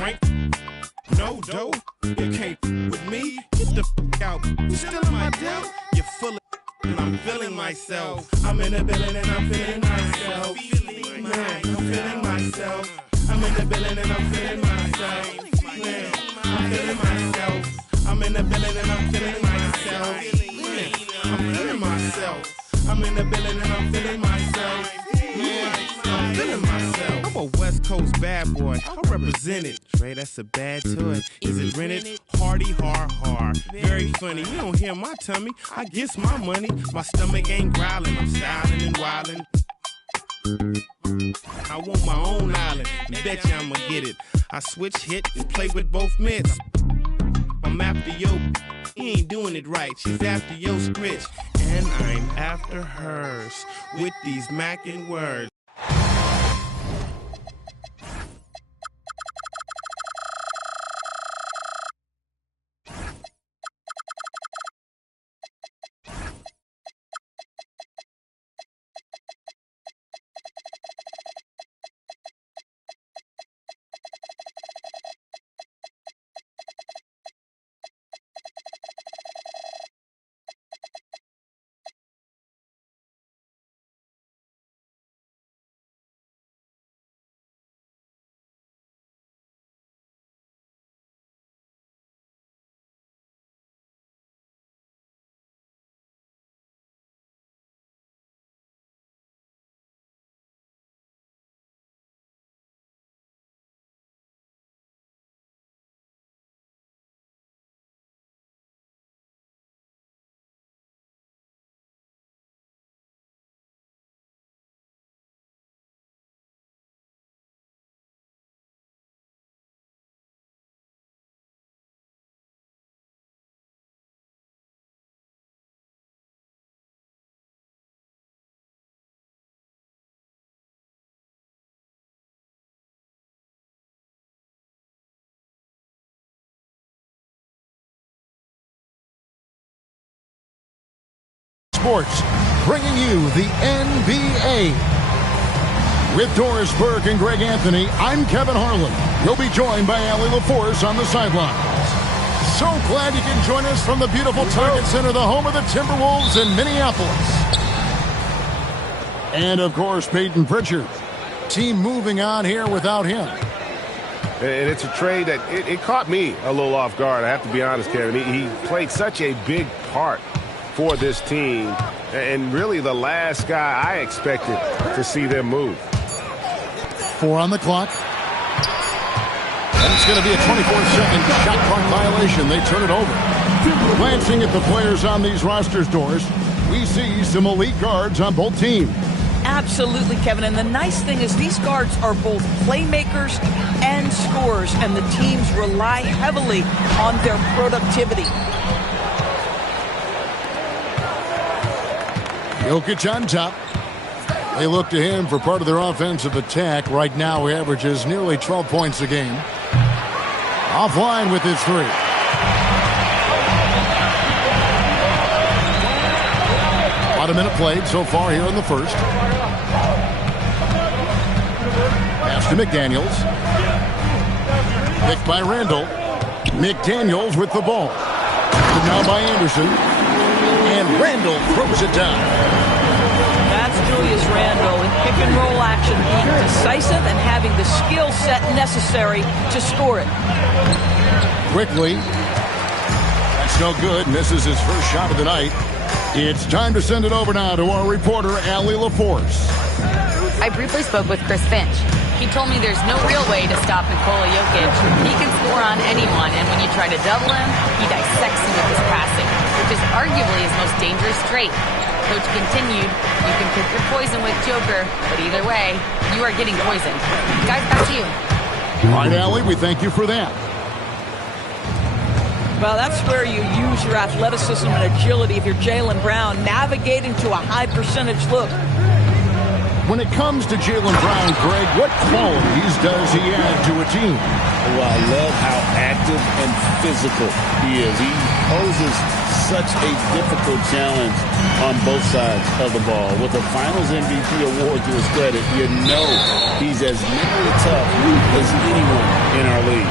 Frank. No dough, you can't with me. Get the out. You still in my deal? You're full of and I'm feeling myself. I'm in the building and I'm feeling myself. Man, I'm feeling myself. I'm in the building and I'm feeling myself. Man, I'm feeling myself. I'm in the building and I'm feeling myself. Man, I'm feeling myself. I'm in the building and I'm feeling myself. Man, I'm feeling myself. I'm a West Coast bad boy. I represent it. Trey, that's a bad toy. Is it rented? Hardy, hard. Very funny. You don't hear my tummy. I guess my money. My stomach ain't growling. I'm styling and wilding. I want my own island. Bet you I'ma get it. I switch hits, play with both mitts. I'm after yo. He ain't doing it right. She's after yo scritch. And I'm after hers. With these mackin' words. Sports, bringing you the NBA. With Doris Burke and Greg Anthony, I'm Kevin Harlan. We'll be joined by Allie LaForce on the sidelines. So glad you can join us from the beautiful Target Center, the home of the Timberwolves in Minneapolis. And, of course, Peyton Pritchard. Team moving on here without him. And it's a trade that it caught me a little off guard, I have to be honest, Kevin. He played such a big part for this team, and really the last guy I expected to see them move. 4 on the clock. And it's going to be a 24-second shot clock violation. They turn it over. Glancing at the players on these rosters, Doris, we see some elite guards on both teams. Absolutely, Kevin. And the nice thing is these guards are both playmakers and scorers, and the teams rely heavily on their productivity. Jokic on top. They look to him for part of their offensive attack. Right now, he averages nearly 12 points a game. Offline with his three. About a minute played so far here in the first. Pass to McDaniels. Picked by Randall. McDaniels with the ball. And now by Anderson. And Randall throws it down. That's Julius Randle in pick and roll action, being decisive and having the skill set necessary to score it. Quickly. That's no good. Misses his first shot of the night. It's time to send it over now to our reporter, Allie LaForce. I briefly spoke with Chris Finch. He told me there's no real way to stop Nikola Jokic. He can score on anyone, and when you try to double him, he dissects you with his passing, which is arguably his most dangerous trait. Coach continued, you can pick your poison with Joker, but either way, you are getting poisoned. Guys, back to you. All right, Allie, we thank you for that. Well, that's where you use your athleticism and agility if you're Jaylen Brown, navigating to a high percentage look. When it comes to Jaylen Brown, Greg, what qualities does he add to a team? Well, I love how active and physical he is. He poses such a difficult challenge on both sides of the ball. With the Finals MVP award to his credit, you know he's as mentally tough as anyone in our league.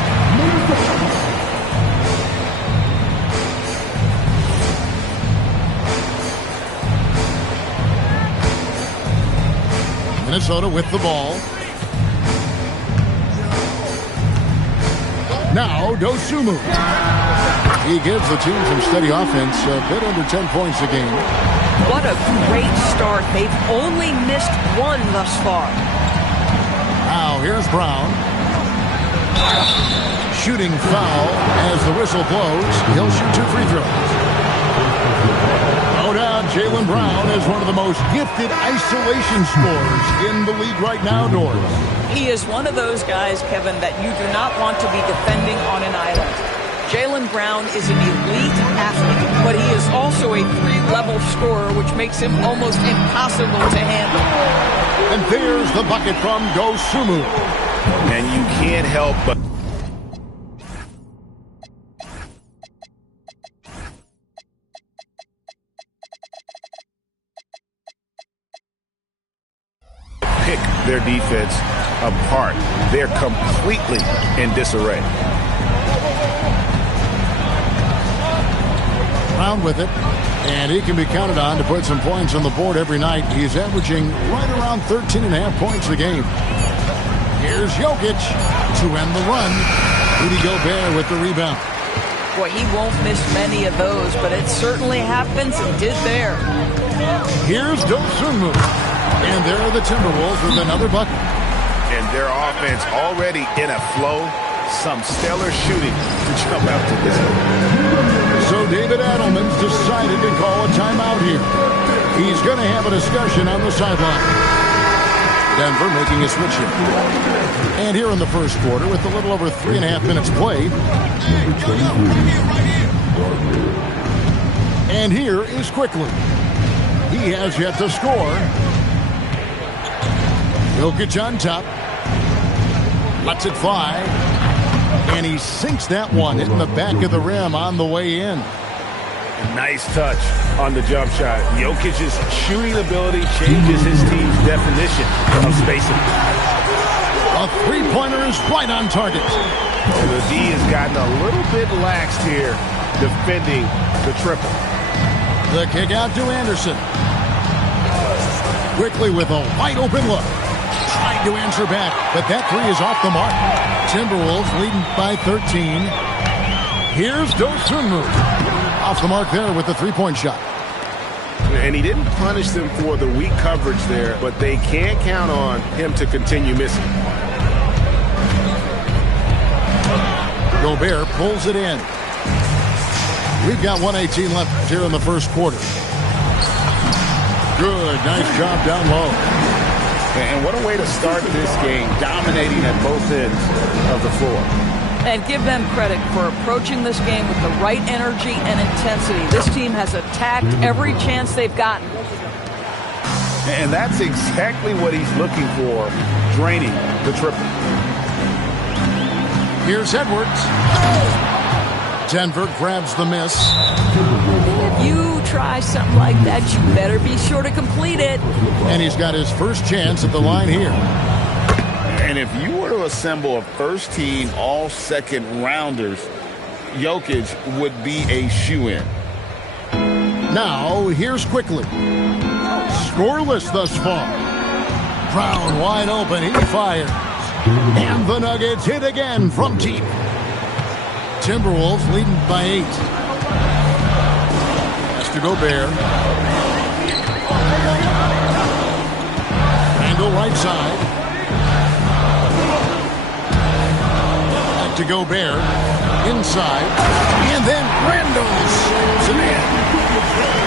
Minnesota with the ball. Now Dosunmu. He gives the team some steady offense, a bit under 10 points a game. What a great start. They've only missed one thus far. Now here's Brown. Shooting foul as the whistle blows. He'll shoot 2 free throws. No doubt Jaylen Brown is one of the most gifted isolation scorers in the league right now, Doris. He is one of those guys, Kevin, that you do not want to be defending on an island. Jaylen Brown is an elite athlete, but he is also a 3-level scorer, which makes him almost impossible to handle. And there's the bucket from Dosunmu. And you can't help but pick their defense apart. They're completely in disarray. Brown with it, and he can be counted on to put some points on the board every night. He's averaging right around 13.5 points a game. Here's Jokic to end the run. Rudy Gobert with the rebound. Boy, he won't miss many of those, but it certainly happens and did there. Here's Dosunmu. And there are the Timberwolves with another bucket. And their offense already in a flow. Some stellar shooting to jump out to this. So David Adelman's decided to call a timeout here. He's going to have a discussion on the sideline. Denver making a switch here. And here in the first quarter with a little over 3.5 minutes played. And here is Quickly. He has yet to score. Jokic on top. Lets it fly. And he sinks that one, hitting the back of the rim on the way in. Nice touch on the jump shot. Jokic's shooting ability changes his team's definition of spacing. A three-pointer is right on target. The D has gotten a little bit laxed here defending the triple. The kick out to Anderson. Quickly with a wide open look. Trying to answer back, but that three is off the mark. Timberwolves leading by 13. Here's Dosunmu. Off the mark there with the three-point shot. And he didn't punish them for the weak coverage there, but they can't count on him to continue missing. Gobert pulls it in. We've got 1:18 left here in the first quarter. Good, nice job down low. And what a way to start this game, dominating at both ends of the floor. And give them credit for approaching this game with the right energy and intensity. This team has attacked every chance they've gotten. And that's exactly what he's looking for, draining the triple. Here's Edwards. Denver grabs the miss. If you try something like that, you better be sure to complete it. And he's got his first chance at the line here. And if you were to assemble a first-team all-second rounders, Jokic would be a shoo-in. Now, here's Quickly. Scoreless thus far. Brown wide open. He fires. And the Nuggets hit again from deep. Timberwolves leading by 8. Has to Gobert. Randle right side. Back to Gobert. Inside. And then Randle slams it in.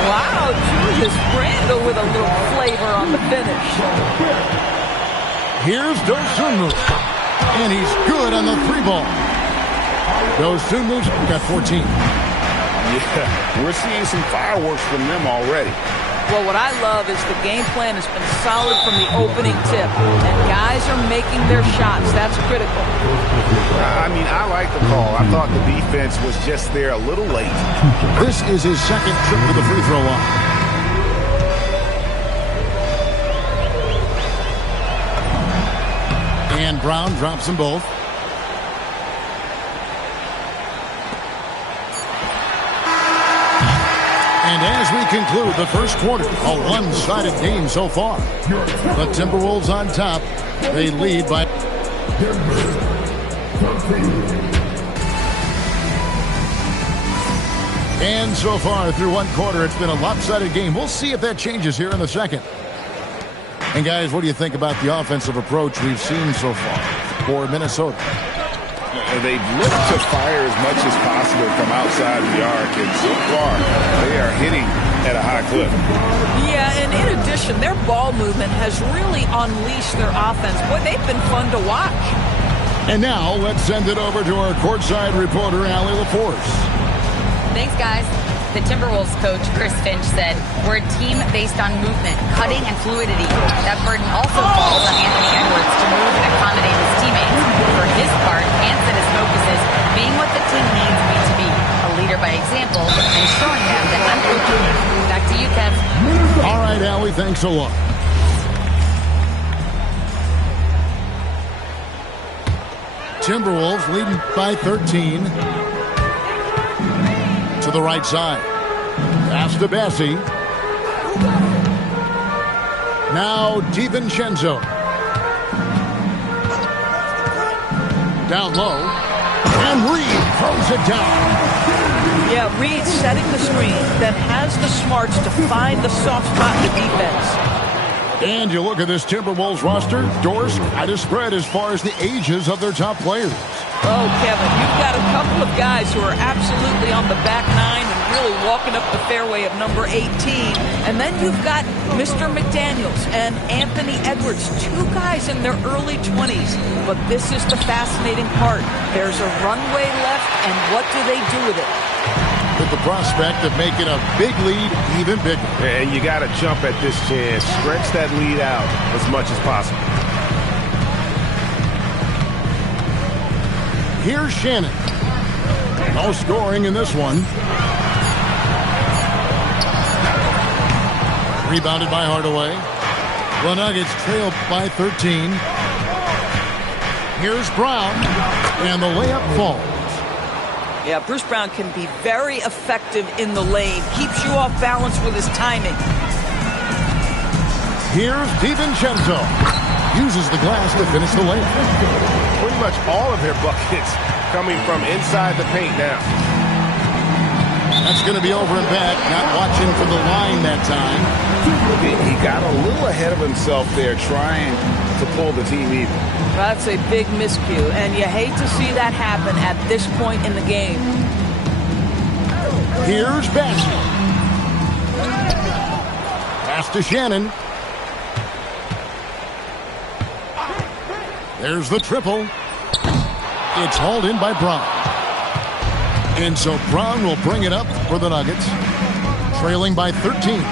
Wow, Julius Randle with a little flavor on the finish. Here's Dosunmu. And he's good on the three ball. Dosunmu's got 14. Yeah, we're seeing some fireworks from them already. Well, what I love is the game plan has been solid from the opening tip, and guys are making their shots. That's critical. I mean, I like the call. I thought the defense was just there a little late. This is his second trip to the free throw line. And Brown drops them both. And as we conclude the first quarter, a one-sided game so far. The Timberwolves on top. They lead by... And so far through one quarter, it's been a lopsided game. We'll see if that changes here in the second. And guys, what do you think about the offensive approach we've seen so far for Minnesota? They've looked to fire as much as possible from outside the arc, and so far they are hitting at a high clip. Yeah, and in addition, their ball movement has really unleashed their offense. Boy, they've been fun to watch. And now let's send it over to our courtside reporter, Allie LaForce. Thanks, guys. The Timberwolves coach, Chris Finch, said, "We're a team based on movement, cutting, and fluidity. That burden also falls on Anthony Edwards to move and accommodate his teammates. For his part, Ant said his focus is being what the team needs me to be, a leader by example, and showing them that I'm coaching them." Back to you, Kev. All right, Allie, thanks a lot. Timberwolves leading by 13. To the right side. Pass to Bessie. Now DiVincenzo. Down low. And Reed throws it down. Yeah, Reed setting the screen, then has the smarts to find the soft spot in the defense. And you look at this Timberwolves roster, doors quite a spread as far as the ages of their top players. Oh, Kevin, you've got a couple of guys who are absolutely on the back nine and really walking up the fairway of number 18. And then you've got Mr. McDaniels and Anthony Edwards, two guys in their early 20s. But this is the fascinating part. There's a runway left, and what do they do with it? With the prospect of making a big lead even bigger. And you got to jump at this chance. Stretch that lead out as much as possible. Here's Shannon. No scoring in this one. Rebounded by Hardaway. The Nuggets trail by 13. Here's Brown. And the layup falls. Yeah, Bruce Brown can be very effective in the lane. Keeps you off balance with his timing. Here's DiVincenzo. Uses the glass to finish the layup. Pretty much all of their buckets coming from inside the paint now. That's going to be over and back. Not watching for the line that time. He got a little ahead of himself there trying to pull the team even. That's a big miscue, and you hate to see that happen at this point in the game. Here's Bassett. Pass to Shannon. There's the triple. It's hauled in by Brown. And so Brown will bring it up for the Nuggets, trailing by 13.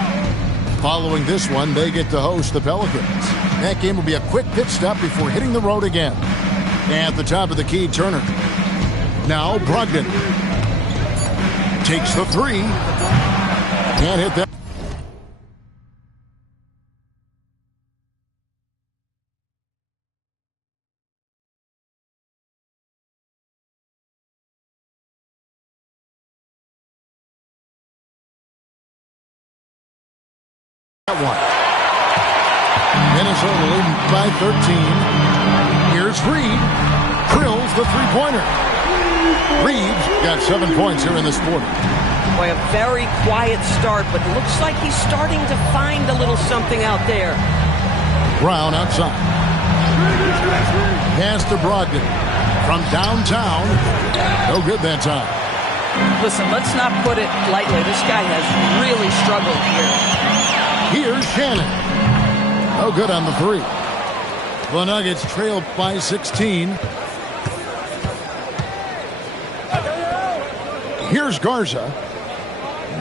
Following this one, they get to host the Pelicans. That game will be a quick pit stop before hitting the road again. At the top of the key, Turner. Now Brogdon takes the three. Can't hit that. One. Minnesota leading by 13. Here's Reed. Drills the three-pointer. Reed's got 7 points here in this quarter. Boy, a very quiet start, but looks like he's starting to find a little something out there. Brown outside. Pass to Brogdon. From downtown. No good that time. Listen, let's not put it lightly. This guy has really struggled here. Here's Shannon. No good on the three. The Nuggets trail by 16. Here's Garza.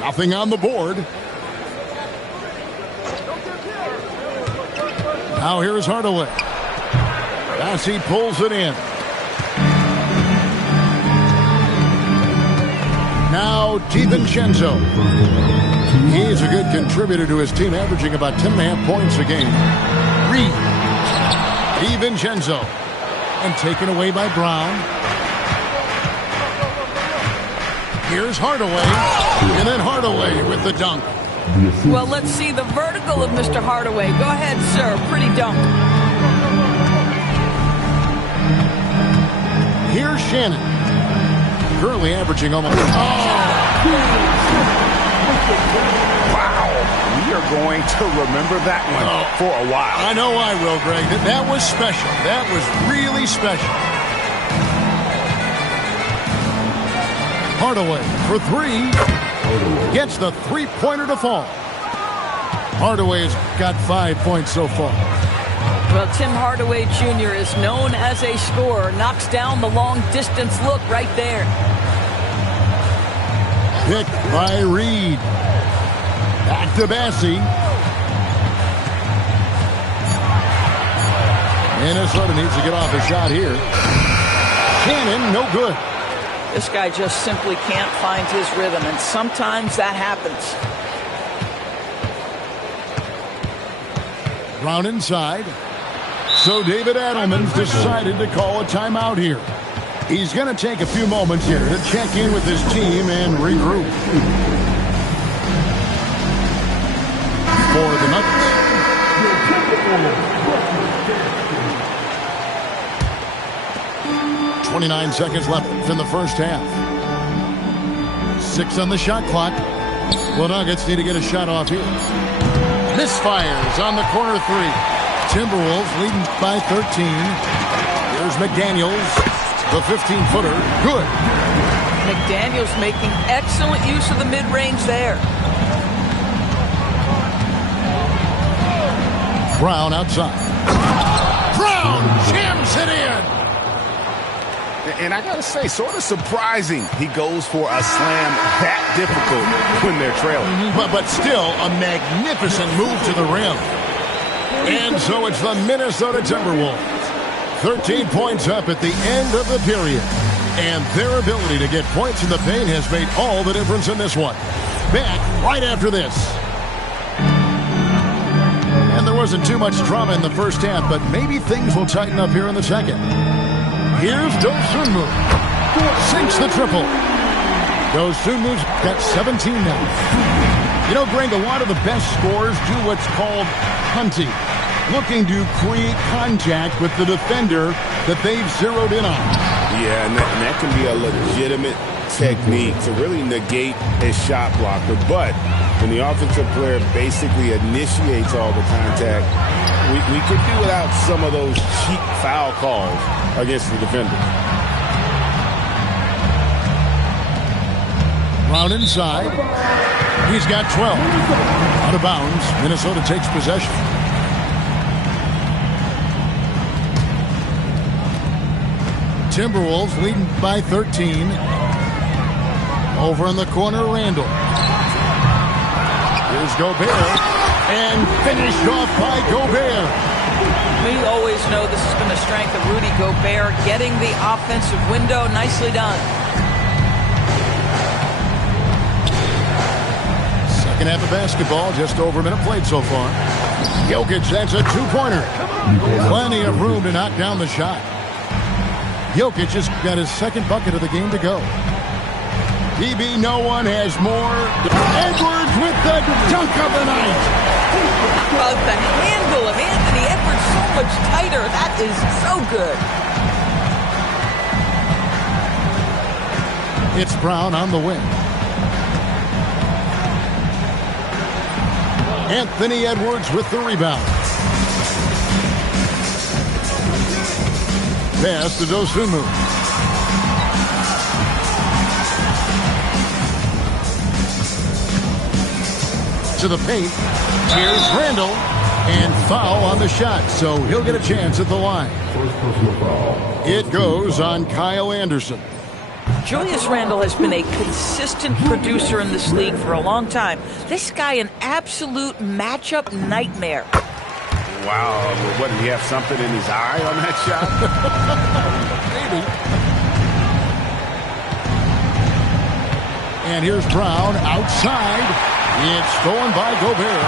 Nothing on the board. Now here's Hardaway. As he pulls it in. Now DiVincenzo. He's a good contributor to his team, averaging about 10.5 points a game. Reed. DiVincenzo. And taken away by Brown. Here's Hardaway. And then Hardaway with the dunk. Well, let's see the vertical of Mr. Hardaway. Go ahead, sir. Pretty dunk. Here's Shannon. Currently averaging almost... Wow. We are going to remember that one for a while. I know I will, Greg. That was special. That was really special. Hardaway for three. Gets the three-pointer to fall. Hardaway has got 5 points so far. Well, Tim Hardaway Jr. is known as a scorer. Knocks down the long-distance look right there. Picked by Reed. Back to Bassey. Minnesota needs to get off a shot here. Shannon, no good. This guy just simply can't find his rhythm, and sometimes that happens. Brown inside. So David Adelman's decided to call a timeout here. He's going to take a few moments here to check in with his team and regroup. For the Nuggets. 29 seconds left in the first half. 6 on the shot clock. The Nuggets need to get a shot off here. Misfires on the corner three. Timberwolves leading by 13. Here's McDaniels, the 15-footer. Good. McDaniels making excellent use of the mid-range there. Brown outside. Brown jams it in. And I got to say, sort of surprising he goes for a slam that difficult when they're trailing. But still a magnificent move to the rim. And so it's the Minnesota Timberwolves. 13 points up at the end of the period. And their ability to get points in the paint has made all the difference in this one. Back right after this. And there wasn't too much drama in the first half, but maybe things will tighten up here in the second. Here's Dosunmu. Sinks the triple. Dosunmu's got 17 now. You know, Greg, a lot of the best scorers do what's called hunting. Looking to create contact with the defender that they've zeroed in on. Yeah, and that can be a legitimate technique to really negate a shot blocker. But when the offensive player basically initiates all the contact, we could do without some of those cheap foul calls against the defender. Brown inside. He's got 12. Out of bounds. Minnesota takes possession. Timberwolves leading by 13. Over in the corner, Randall. Here's Gobert. And finished off by Gobert. We always know this has been a strength of Rudy Gobert, getting the offensive window. Nicely done. Second half of basketball, just over a minute played so far. Jokic, that's a two-pointer. Plenty of room to knock down the shot. Jokic has got his second bucket of the game to go. DB, no one has more. Edwards with the dunk of the night. About the handle of Anthony Edwards so much tighter. That is so good. It's Brown on the wing. Anthony Edwards with the rebound. Pass to Dosunmu. To the paint. Here's Randall. And foul on the shot, so he'll get a chance at the line. It goes on Kyle Anderson. Julius Randle has been a consistent producer in this league for a long time. This guy, an absolute matchup nightmare. Wow. What, did he have something in his eye on that shot? Maybe. And here's Brown outside. It's stolen by Gobert.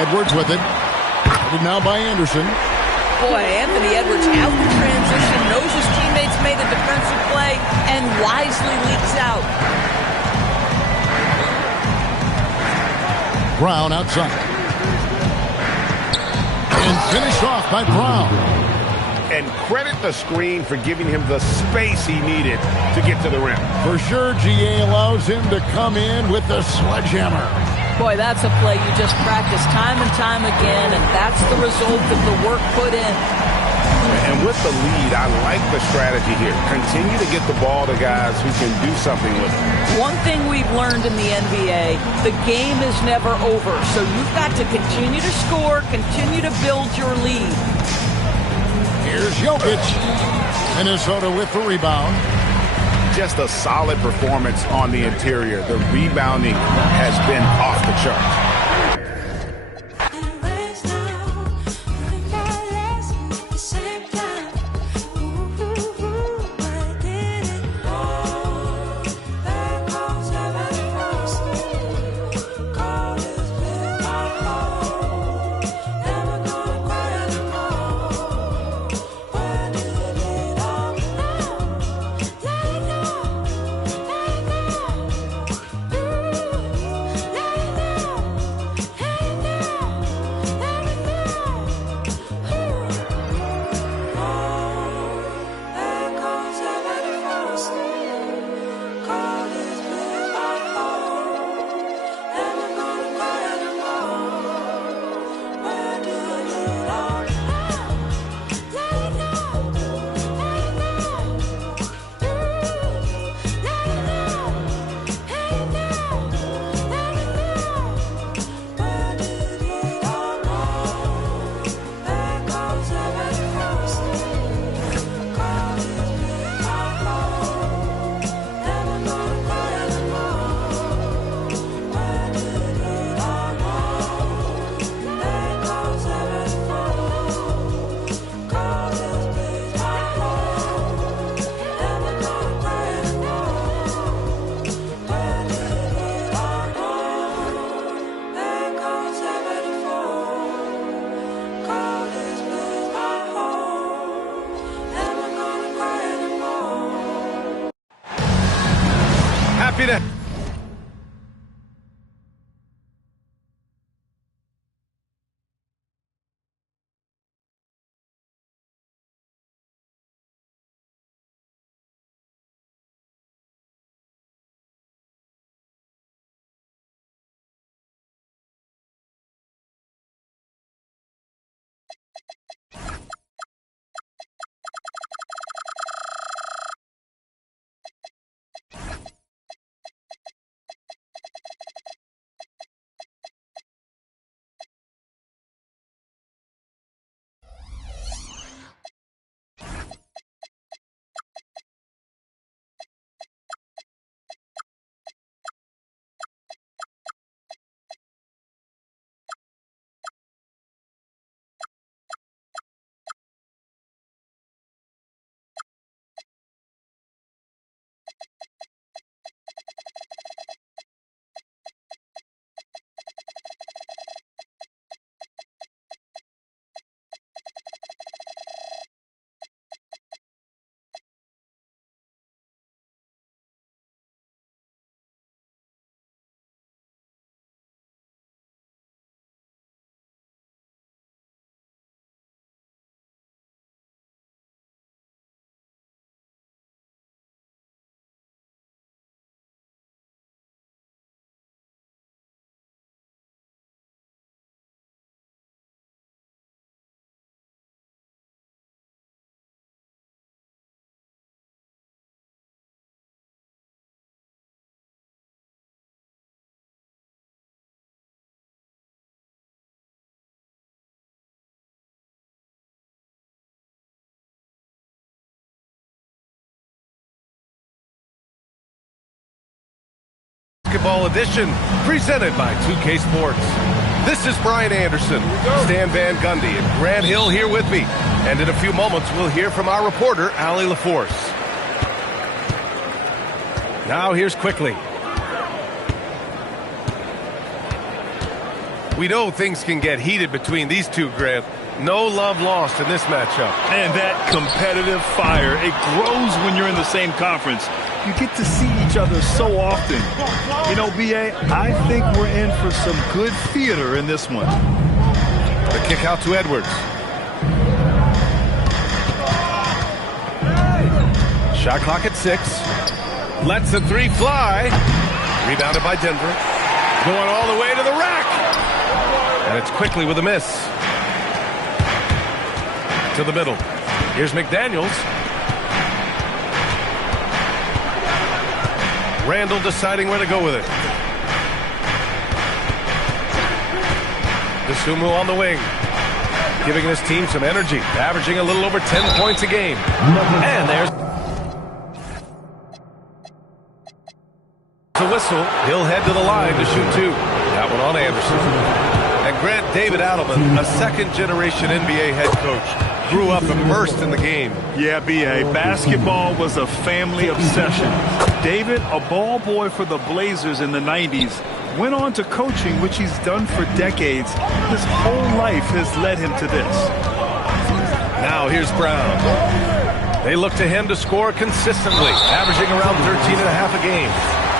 Edwards with it. Headed now by Anderson. Boy, Anthony Edwards out in transition, knows his teammates made a defensive play, and wisely leaks out. Brown outside. And finished off by Brown. And credit the screen for giving him the space he needed to get to the rim. For sure, GA allows him to come in with the sledgehammer. Boy, that's a play you just practice time and time again, and that's the result of the work put in. And with the lead, I like the strategy here. Continue to get the ball to guys who can do something with it. One thing we've learned in the NBA, the game is never over, so you've got to continue to score, continue to build your lead. Here's Jokic. Minnesota with the rebound. Just a solid performance on the interior. The rebounding has been off the charts. Happy to... Basketball edition presented by 2K Sports. This is Brian Anderson, Stan Van Gundy, and Grant Hill here with me. And in a few moments, we'll hear from our reporter, Allie LaForce. Now here's Quickly. We know things can get heated between these two, Grant. No love lost in this matchup. And that competitive fire, it grows when you're in the same conference. You get to see each other so often. You know, B.A., I think we're in for some good theater in this one. The kick out to Edwards. Shot clock at 6. Lets the three fly. Rebounded by Denver. Going all the way to the rack. And it's Quickly with a miss. To the middle. Here's McDaniels. Randall deciding where to go with it. Dosunmu on the wing. Giving his team some energy. Averaging a little over 10 points a game. And there's the whistle. He'll head to the line to shoot 2. That one on Anderson. And Grant, David Adelman, a second-generation NBA head coach. Grew up immersed in the game. Yeah, B.A., basketball was a family obsession. David, a ball boy for the Blazers in the 90s, went on to coaching, which he's done for decades. His whole life has led him to this. Now here's Brown. They look to him to score consistently, averaging around 13.5 a game.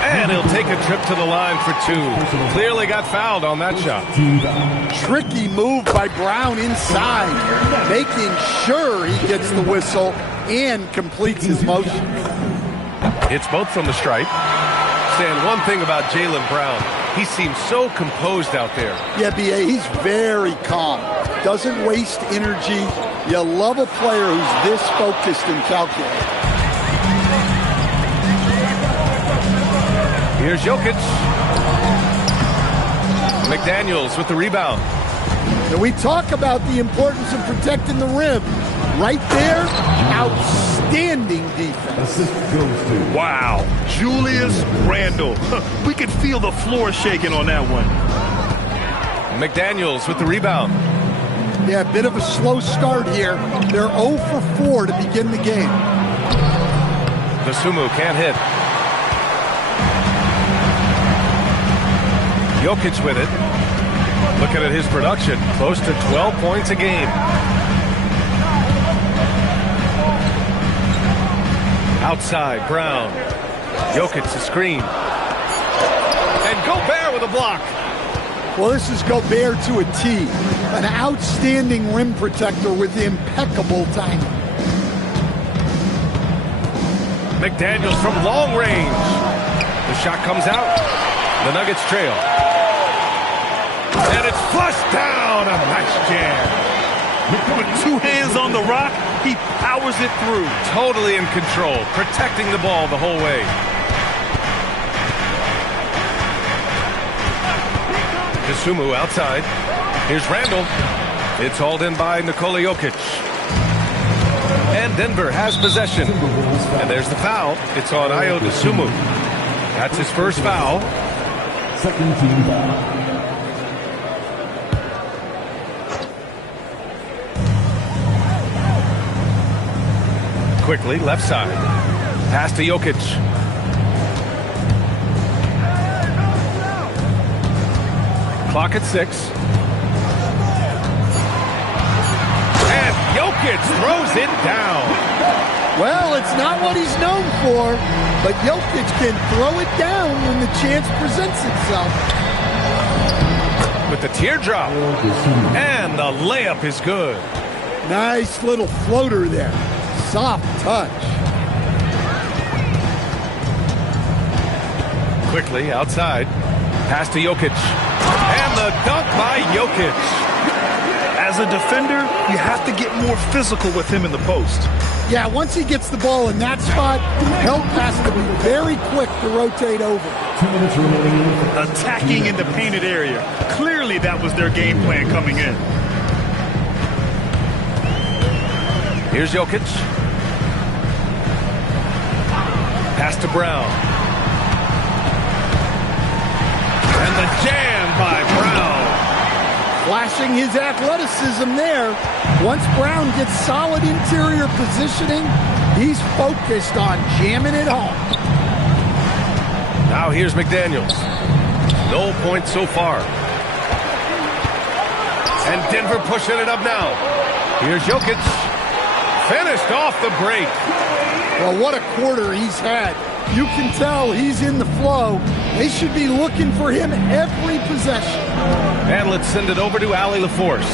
And he'll take a trip to the line for 2. Clearly got fouled on that shot. Tricky move by Brown inside, making sure he gets the whistle and completes his motion. It's both from the stripe. Stan, one thing about Jaylen Brown, he seems so composed out there. Yeah, B.A., he's very calm. Doesn't waste energy. You love a player who's this focused and calculated. Here's Jokic. McDaniels with the rebound. And we talk about the importance of protecting the rim. Right there, outstanding defense. Wow, Julius Randle. We could feel the floor shaking on that one. McDaniels with the rebound. Yeah, a bit of a slow start here. They're 0 for 4 to begin the game. Dosunmu can't hit. Jokic with it. Looking at his production, close to 12 points a game. Outside, Brown. Jokic the screen. And Gobert with a block. Well, this is Gobert to a T. An outstanding rim protector with impeccable timing. McDaniels from long range. The shot comes out. The Nuggets trail. And it's flushed down. A nice jam. With 2 hands on the rock, he powers it through. Totally in control, protecting the ball the whole way. Dosunmu outside. Here's Randall. It's hauled in by Nikola Jokic. And Denver has possession. And there's the foul. It's on Ayo Dosunmu. That's his first foul. Second team foul. Quickly, left side. Pass to Jokic. Clock at 6. And Jokic throws it down. Well, it's not what he's known for, but Jokic can throw it down when the chance presents itself. With the teardrop. And the layup is good. Nice little floater there. Soft touch. Quickly, outside. Pass to Jokic. And the dunk by Jokic. As a defender, you have to get more physical with him in the post. Yeah, once he gets the ball in that spot, help has to be very quick to rotate over. 2 minutes remaining. Attacking in the painted area. Clearly that was their game plan coming in. Here's Jokic. Pass to Brown. And the jam by Brown. flexing his athleticism there. Once Brown gets solid interior positioning, he's focused on jamming it home. Now here's McDaniels. No points so far. And Denver pushing it up now. Here's Jokic. Finished off the break. Well, what a quarter he's had. You can tell he's in the flow. They should be looking for him every possession. And let's send it over to Allie LaForce.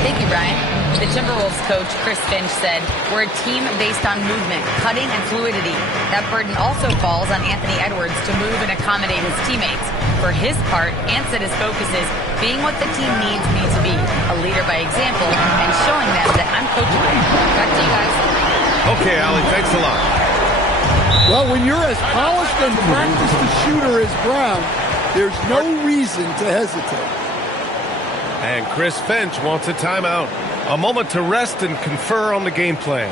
Thank you, Brian. The Timberwolves coach, Chris Finch, said, "We're a team based on movement, cutting, and fluidity. That burden also falls on Anthony Edwards to move and accommodate his teammates. For his part, Ant said his focus is being what the team needs me to be, a leader by example, and showing them that I'm coachable." Back to you guys. Okay, Allie, thanks a lot. Well, when you're as polished and practiced a shooter as Brown, there's no reason to hesitate. And Chris Finch wants a timeout. A moment to rest and confer on the game plan.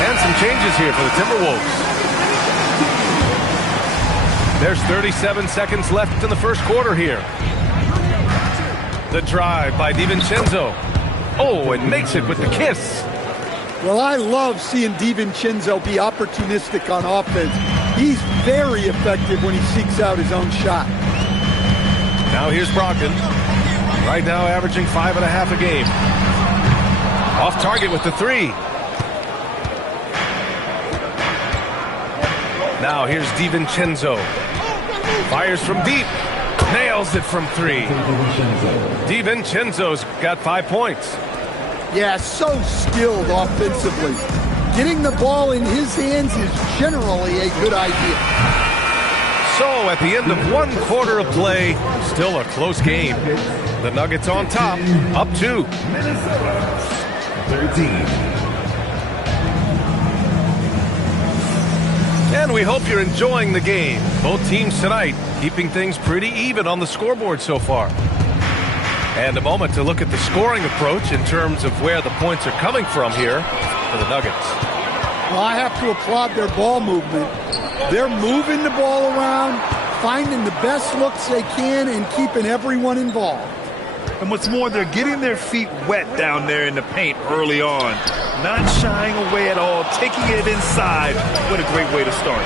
And some changes here for the Timberwolves. There's 37 seconds left in the first quarter here. The drive by DiVincenzo. Oh, and makes it with the kiss. Well, I love seeing DiVincenzo be opportunistic on offense. He's very effective when he seeks out his own shot. Now here's Brogdon. Right now averaging 5.5 a game. Off target with the three. Now here's DiVincenzo. Fires from deep. Nails it from three. DiVincenzo's got 5 points. Yeah, so skilled offensively. Getting the ball in his hands is generally a good idea. So at the end of one quarter of play, still a close game. The Nuggets on top, up 2. 13. And we hope you're enjoying the game. Both teams tonight keeping things pretty even on the scoreboard so far. And a moment to look at the scoring approach in terms of where the points are coming from here for the Nuggets. Well, I have to applaud their ball movement. They're moving the ball around, finding the best looks they can, and keeping everyone involved. And what's more, they're getting their feet wet down there in the paint early on. Not shying away at all, taking it inside. What a great way to start.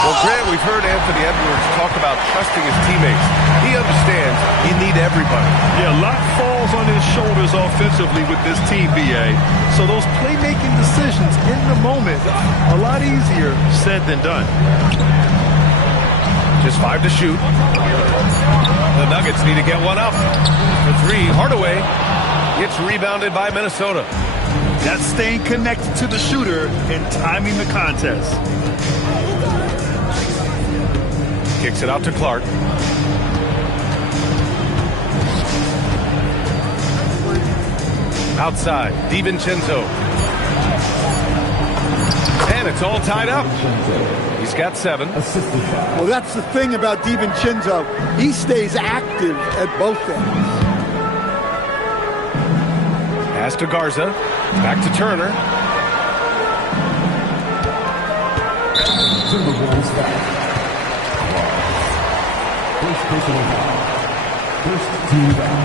Well, Grant, we've heard Anthony Edwards talk about trusting his teammates. He understands he needs everybody. Yeah, a lot falls on his shoulders offensively with this team, BA. So those playmaking decisions in the moment, a lot easier said than done. Just 5 to shoot. The Nuggets need to get one up. The three, Hardaway. It's rebounded by Minnesota. That's staying connected to the shooter and timing the contest. Kicks it out to Clark. Outside, DiVincenzo. And it's all tied up. He's got 7. Well, that's the thing about DiVincenzo. He stays active at both ends. Pass to Garza. Back to Turner. Timberwolves foul. First personal foul. First team foul.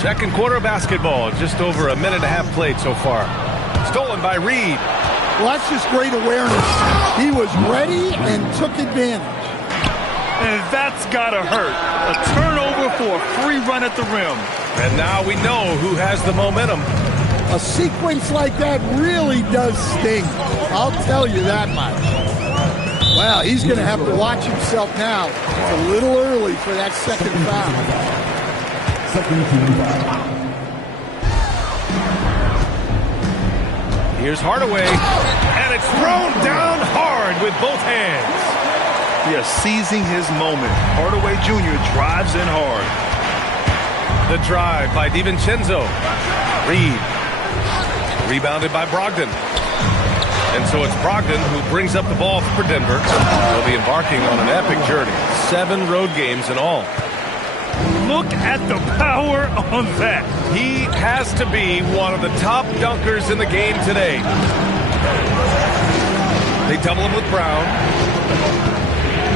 Second quarter basketball. Just over a minute and a half played so far. Stolen by Reed. Well, that's just great awareness. He was ready and took advantage. And that's got to hurt. A turnover for a free run at the rim. And now we know who has the momentum. A sequence like that really does sting. I'll tell you that much. Well, he's going to have to watch himself now. It's a little early for that second foul. Second team foul. Here's Hardaway. And it's thrown down hard with both hands. Yeah, seizing his moment. Hardaway Jr. drives in hard. The drive by DiVincenzo. Reed. Rebounded by Brogdon. And so it's Brogdon who brings up the ball for Denver. They'll be embarking on an epic journey. 7 road games in all. Look at the power on that. He has to be one of the top dunkers in the game today. They double him with Brown.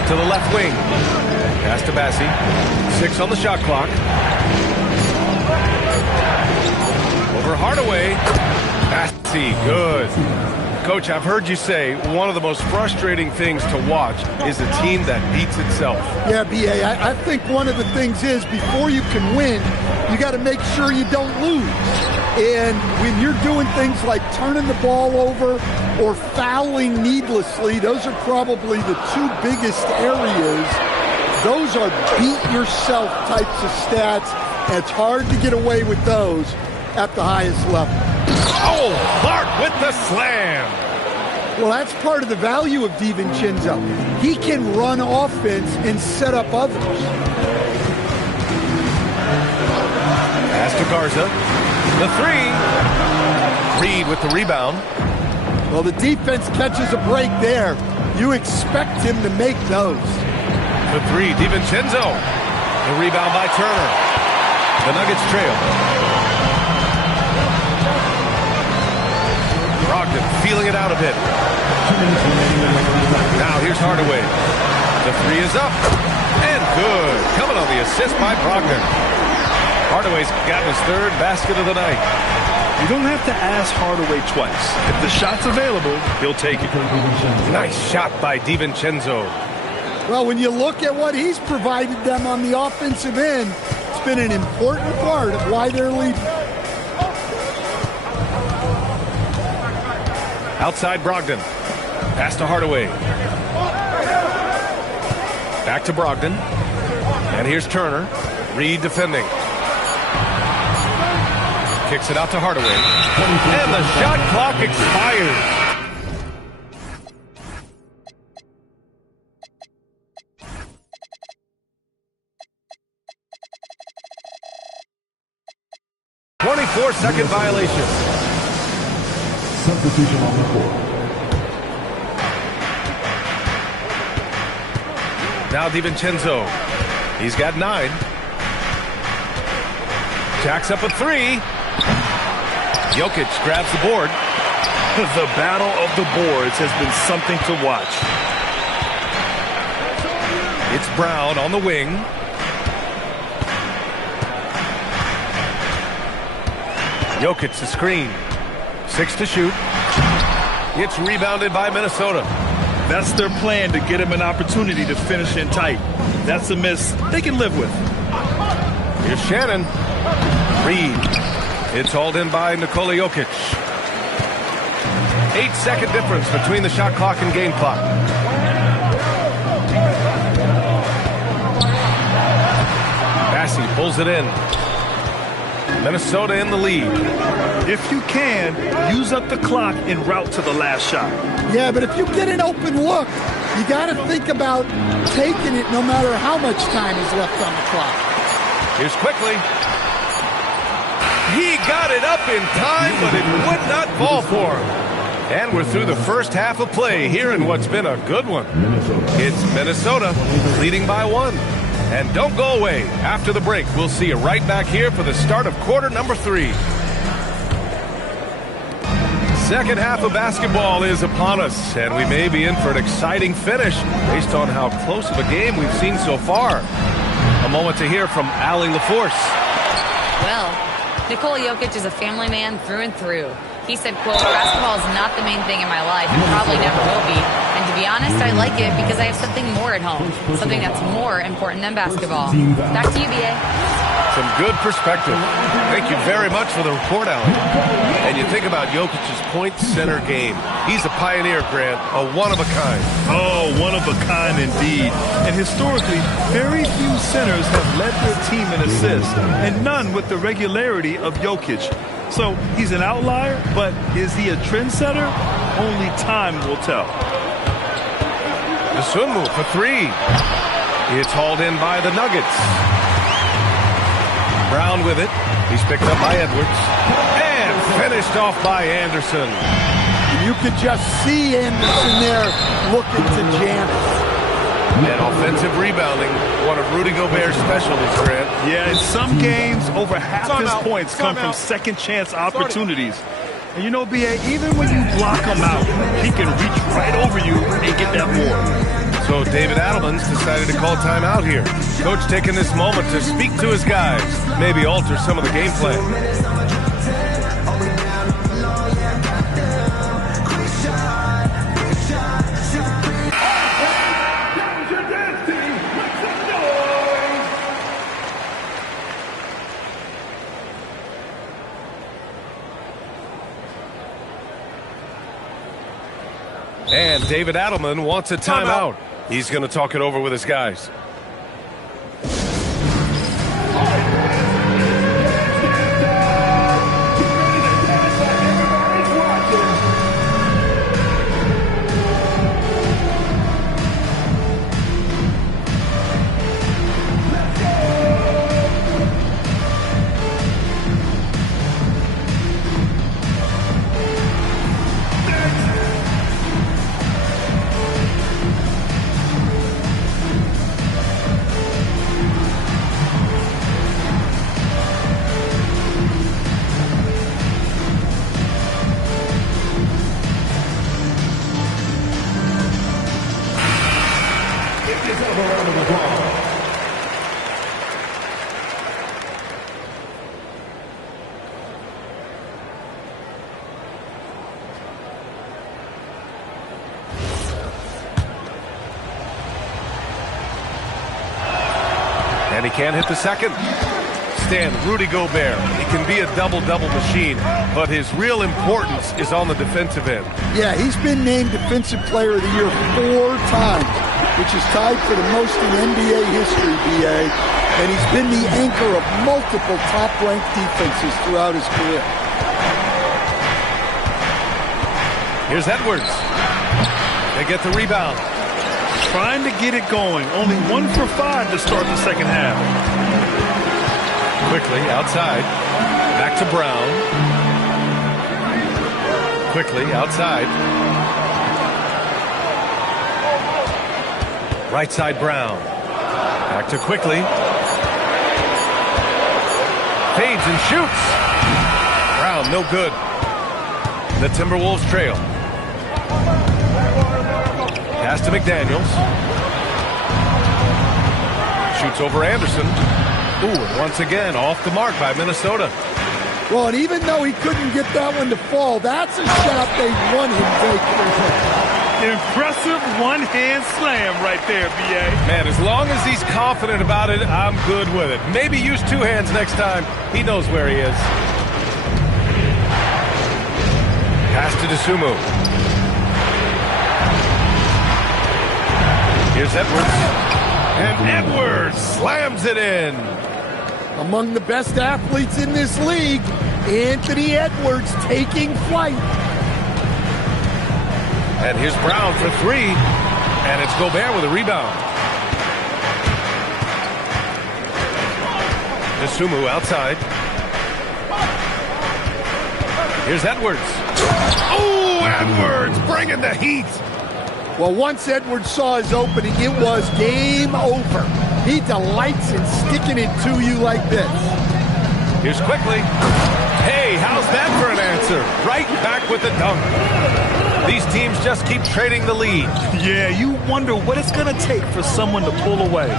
To the left wing. Pass to Bassey. 6 on the shot clock. Over Hardaway. Bassey, good. Coach, I've heard you say one of the most frustrating things to watch is a team that beats itself. Yeah, B.A., I think one of the things is before you can win, you got to make sure you don't lose. And when you're doing things like turning the ball over or fouling needlessly, those are probably the two biggest areas. Those are beat-yourself types of stats, and it's hard to get away with those at the highest level. Oh, Clark with the slam. Well, that's part of the value of DiVincenzo. He can run offense and set up others. Pass to Garza. The 3. Reed with the rebound. Well, the defense catches a break there. You expect him to make those. The 3, DiVincenzo. The rebound by Turner. The Nuggets trail. Brogdon feeling it out a bit. Now here's Hardaway. The 3 is up. And good. Coming on the assist by Brogdon. Hardaway's gotten his 3rd basket of the night. You don't have to ask Hardaway twice. If the shot's available, he'll take it. Nice shot by DiVincenzo. Well, when you look at what he's provided them on the offensive end, it's been an important part of why they're leading. Outside Brogdon. Pass to Hardaway. Back to Brogdon. And here's Turner. Reed defending. Kicks it out to Hardaway. And the shot clock expires. Second violation. Substitution on the court. Now DiVincenzo. He's got 9. Jacks up a 3. Jokic grabs the board. The battle of the boards has been something to watch. It's Brown on the wing. Jokic the screen. 6 to shoot. It's rebounded by Minnesota. That's their plan, to get him an opportunity to finish in tight. That's a miss they can live with. Here's Shannon. Reed. It's hauled in by Nikola Jokic. 8-second difference between the shot clock and game clock. Bassey pulls it in. Minnesota in the lead. If you can, use up the clock en route to the last shot. Yeah, but if you get an open look, you got to think about taking it no matter how much time is left on the clock. Here's Quickly. He got it up in time, but it would not fall for him. And we're through the first half of play here in what's been a good one. It's Minnesota leading by 1. And don't go away. After the break, we'll see you right back here for the start of quarter number 3. Second half of basketball is upon us, and we may be in for an exciting finish based on how close of a game we've seen so far. A moment to hear from Allie LaForce. Well, Nikola Jokic is a family man through and through. He said, quote, basketball is not the main thing in my life and probably never will be. And to be honest, I like it because I have something more at home, something that's more important than basketball. Back to you, B.A. Some good perspective. Thank you very much for the report, Alan. And you think about Jokic's point center game. He's a pioneer, Grant, a one-of-a-kind. Oh, one-of-a-kind indeed. And historically, very few centers have led their team in assists, and none with the regularity of Jokic. So he's an outlier, but is he a trendsetter? Only time will tell. The Sunmu for 3. It's hauled in by the Nuggets. Brown with it. He's picked up by Edwards. And finished off by Anderson. You could just see Anderson there looking to jam it. And offensive rebounding, one of Rudy Gobert's specialties, Grant. Yeah, in some games, over half his points come from second-chance opportunities. And you know, B.A., even when you block him out, he can reach right over you and get that board. So David Adelman's decided to call timeout here. Coach taking this moment to speak to his guys, maybe alter some of the game plan. And David Adelman wants a timeout. He's going to talk it over with his guys. And he can't hit the second. Stan, Rudy Gobert. He can be a double-double machine, but his real importance is on the defensive end. Yeah, he's been named Defensive Player of the Year 4 times, which is tied for the most in NBA history, BA. And he's been the anchor of multiple top-ranked defenses throughout his career. Here's Edwards. They get the rebound. Trying to get it going. Only 1 for 5 to start the second half. Quickly outside. Back to Brown. Quickly outside. Right side Brown. Back to Quickly. Fades and shoots. Brown no good. The Timberwolves trail. Pass to McDaniels. Shoots over Anderson. Ooh, and once again, off the mark by Minnesota. Well, and even though he couldn't get that one to fall, that's a shot they want him taking. Impressive one-hand slam right there, B.A. Man, as long as he's confident about it, I'm good with it. Maybe use 2 hands next time. He knows where he is. Pass to Dosunmu. Here's Edwards. And Edwards slams it in. Among the best athletes in this league, Anthony Edwards taking flight. And here's Brown for 3. And it's Gobert with a rebound. Dosunmu outside. Here's Edwards. Oh, Edwards bringing the heat. Well, once Edwards saw his opening, it was game over. He delights in sticking it to you like this. Here's Quickly. Hey, how's that for an answer? Right back with the dunk. These teams just keep trading the lead. Yeah, you wonder what it's going to take for someone to pull away.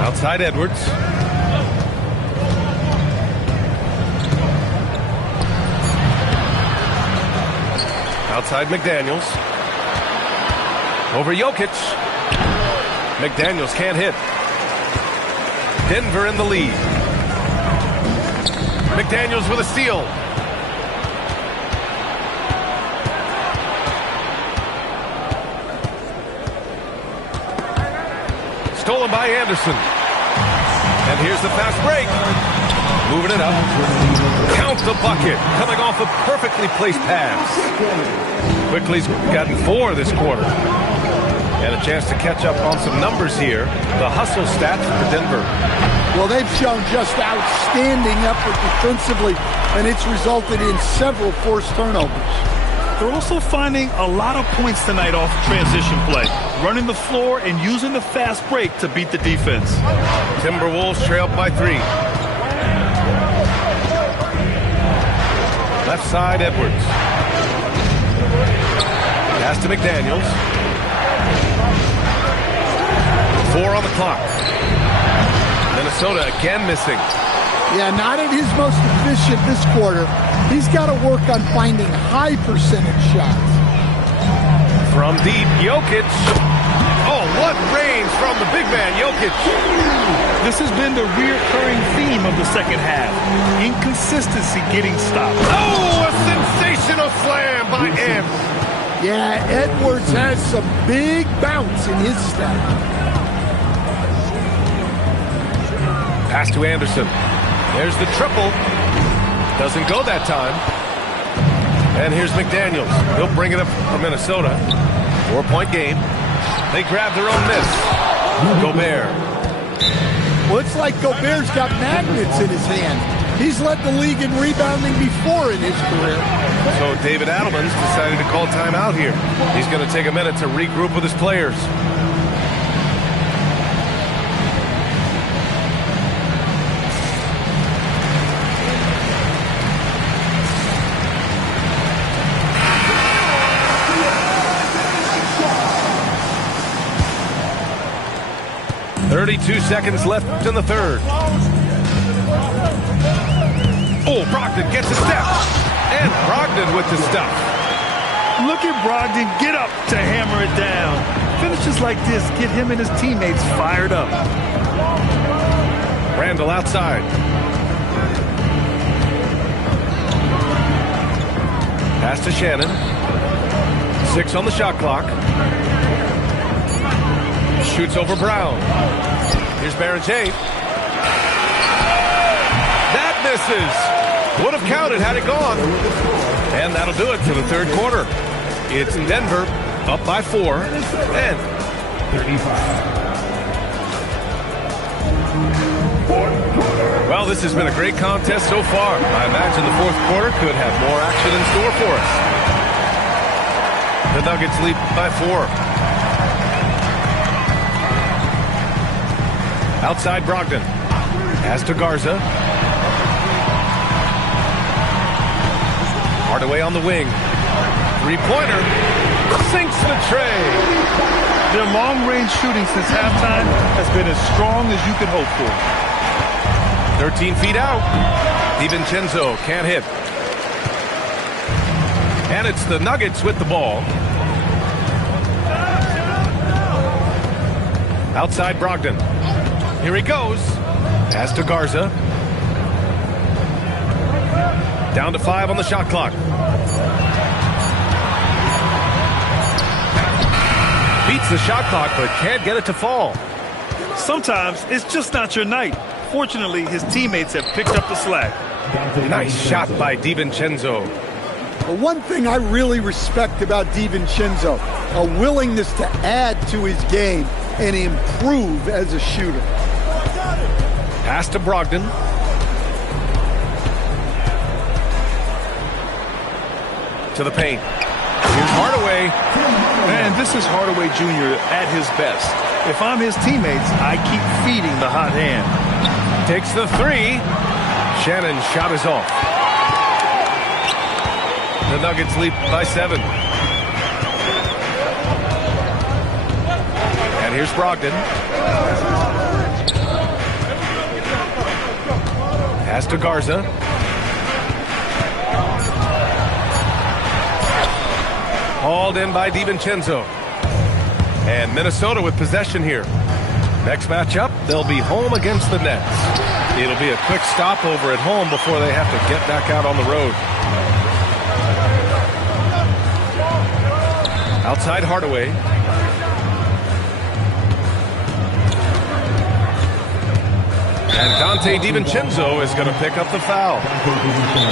Outside Edwards. Outside McDaniels. Over Jokic. McDaniels can't hit. Denver in the lead. McDaniels with a steal. Stolen by Anderson. And here's the fast break. Moving it up. Count the bucket. Coming off a perfectly placed pass. Quickly's gotten 4 this quarter. And a chance to catch up on some numbers here. The hustle stats for Denver. Well, they've shown just outstanding effort defensively, and it's resulted in several forced turnovers. They're also finding a lot of points tonight off transition play, running the floor and using the fast break to beat the defense. Timberwolves trail by 3. Left side, Edwards. Pass to McDaniels. 4 on the clock. Minnesota again missing. Yeah, not at his most efficient this quarter. He's got to work on finding high percentage shots. From deep, Jokic. Oh, what range from the big man, Jokic. This has been the recurring theme of the second half. Inconsistency getting stopped. Oh, a sensational slam by M. Yeah, Edwards has some big bounce in his step. Pass to Anderson. There's the triple. Doesn't go that time. And here's McDaniels. He'll bring it up for Minnesota. 4-point game. They grab their own miss. Gobert. Well, it's like Gobert's got magnets in his hand. He's led the league in rebounding before in his career. So David Adelman's decided to call timeout here. He's going to take a minute to regroup with his players. Seconds left in the third. Oh, Brogdon gets a step. And Brogdon with the stuff. Look at Brogdon get up to hammer it down. Finishes like this get him and his teammates fired up. Randall outside. Pass to Shannon. 6 on the shot clock. Shoots over Brown. Here's Barrett-James. That misses. Would have counted had it gone. And that'll do it for the third quarter. It's Denver up by 4 and 35. Well, this has been a great contest so far. I imagine the fourth quarter could have more action in store for us. The Nuggets lead by 4. Outside Brogdon. Pass to Garza. Hardaway on the wing. Three-pointer. Sinks the tray. Their long-range shooting since halftime has been as strong as you could hope for. 13 feet out. DiVincenzo can't hit. And it's the Nuggets with the ball. Outside Brogdon. Here he goes. Pass to Garza. Down to 5 on the shot clock. Beats the shot clock, but can't get it to fall. Sometimes it's just not your night. Fortunately, his teammates have picked up the slack. Nice shot by DiVincenzo. Well, one thing I really respect about DiVincenzo, a willingness to add to his game and improve as a shooter. Pass to Brogdon. To the paint. Here's Hardaway. Man, this is Hardaway Jr. at his best. If I'm his teammates, I keep feeding the hot hand. Takes the 3. Shannon's shot is off. The Nuggets lead by 7. And here's Brogdon. Pass to Garza. Hauled in by DiVincenzo. And Minnesota with possession here. Next matchup, they'll be home against the Nets. It'll be a quick stopover at home before they have to get back out on the road. Outside Hardaway. And Dante DiVincenzo is going to pick up the foul.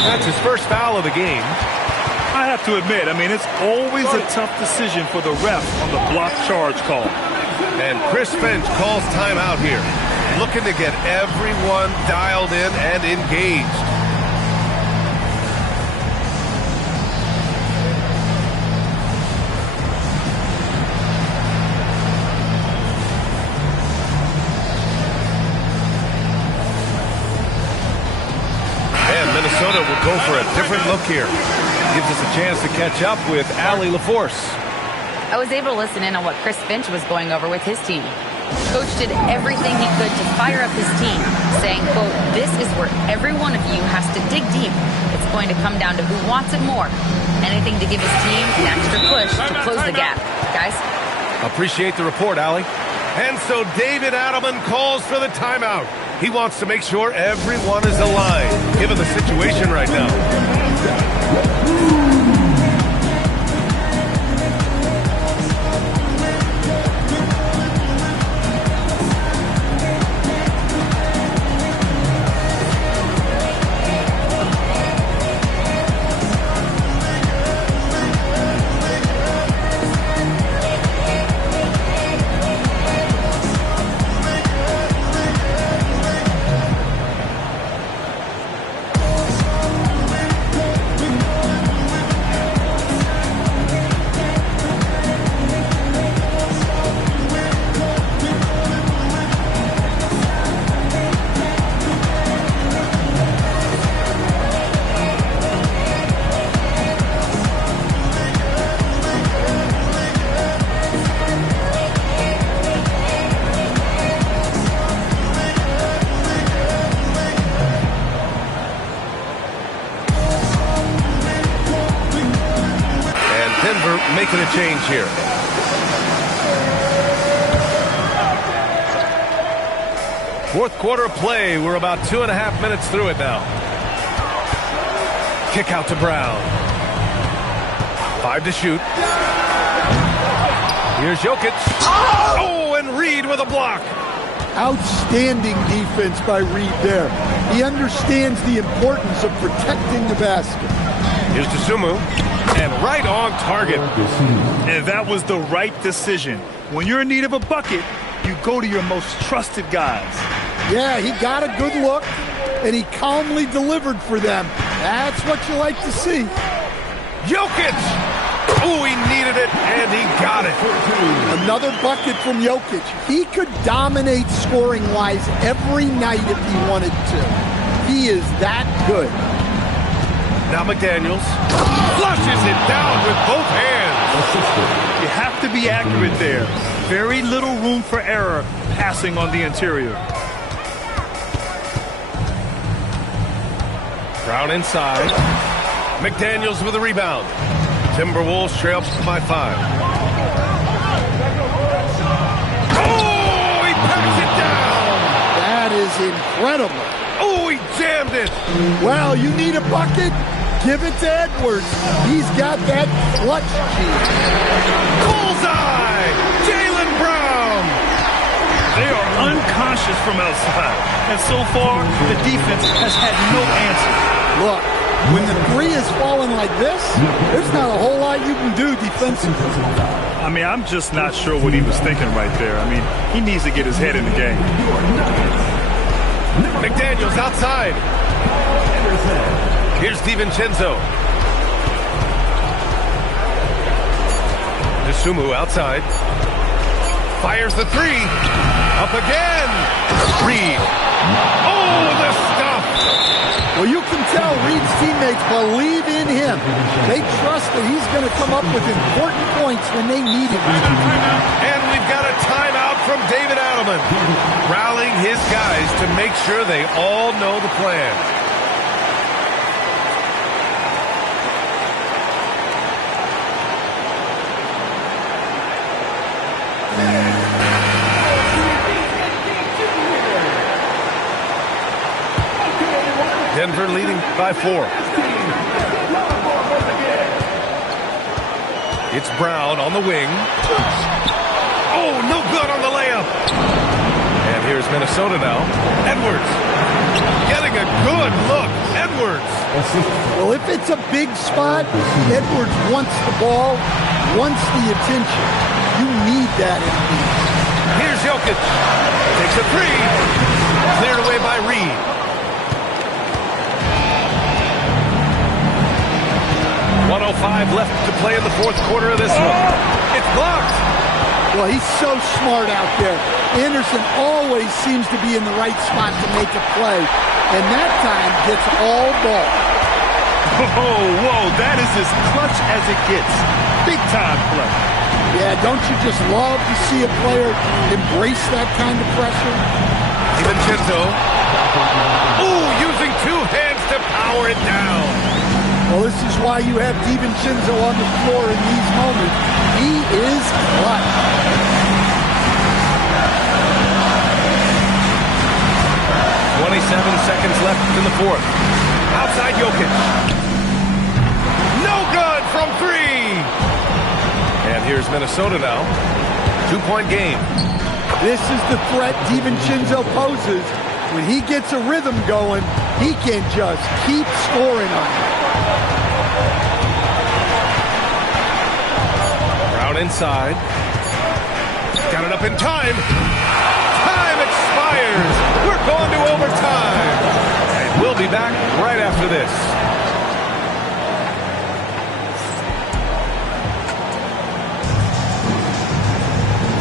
That's his first foul of the game. I have to admit, it's always a tough decision for the ref on the block charge call. And Chris Finch calls timeout here, looking to get everyone dialed in and engaged. go for a different look here. Gives us a chance to catch up with Allie LaForce. I was able to listen in on what Chris Finch was going over with his team. Coach did everything he could to fire up his team, saying, quote, "This is where every one of you has to dig deep. It's going to come down to who wants it more. Anything to give his team an extra push to close the gap." Guys? Appreciate the report, Allie. And so David Adelman calls for the timeout. He wants to make sure everyone is aligned, given the situation right now. Making a change here. Fourth quarter of play. We're about 2.5 minutes through it now. Kick out to Brown. 5 to shoot. Here's Jokic. Oh, and Reed with a block. Outstanding defense by Reed there. He understands the importance of protecting the basket. Here's Dosunmu. And right on target. And that was the right decision. When you're in need of a bucket, you go to your most trusted guys. Yeah, he got a good look, and he calmly delivered for them. That's what you like to see. Jokic! Oh, he needed it, and he got it. Another bucket from Jokic. He could dominate scoring-wise every night if he wanted to. He is that good. Now McDaniels flushes it down with both hands. You have to be accurate there. Very little room for error passing on the interior. Brown inside. McDaniels with a rebound. Timberwolves trail by 5. Oh, he packs it down. That is incredible. Oh, he jammed it. Well, you need a bucket? Give it to Edwards. He's got that clutch key. Bullseye! Jaylen Brown! They are unconscious from outside. And so far, the defense has had no answer. Look, when the three is falling like this, there's not a whole lot you can do defensively. I mean, I'm just not sure what he was thinking right there. I mean, he needs to get his head in the game. McDaniels outside. Here's DiVincenzo. Dosunmu outside. Fires the 3. Up again. Reed. Oh, the stuff. Well, you can tell Reed's teammates believe in him. They trust that he's going to come up with important points when they need him. And we've got a timeout from David Adelman, rallying his guys to make sure they all know the plan. Denver leading by 4. It's Brown on the wing. Oh, no good on the layup. And here's Minnesota now. Edwards getting a good look. Edwards. Well, if it's a big spot, Edwards wants the ball, wants the attention. You need that in the league. Here's Jokic. Takes a 3. Cleared away by Reed. 1:05 left to play in the fourth quarter of this one. It's blocked. Well, he's so smart out there. Anderson always seems to be in the right spot to make a play, and that time gets all ball. Whoa, that is as clutch as it gets. Big time play. Yeah, don't you just love to see a player embrace that kind of pressure? DiVincenzo. Ooh, using two hands to power it down. Well, this is why you have DiVincenzo on the floor in these moments. He is clutch. 27 seconds left in the fourth. Outside Jokic. No good from three. And here's Minnesota now. 2-point game. This is the threat DiVincenzo poses. When he gets a rhythm going, he can just keep scoring on it. Brown inside. Got it up in time. Time expires. We're going to overtime. And we'll be back right after this.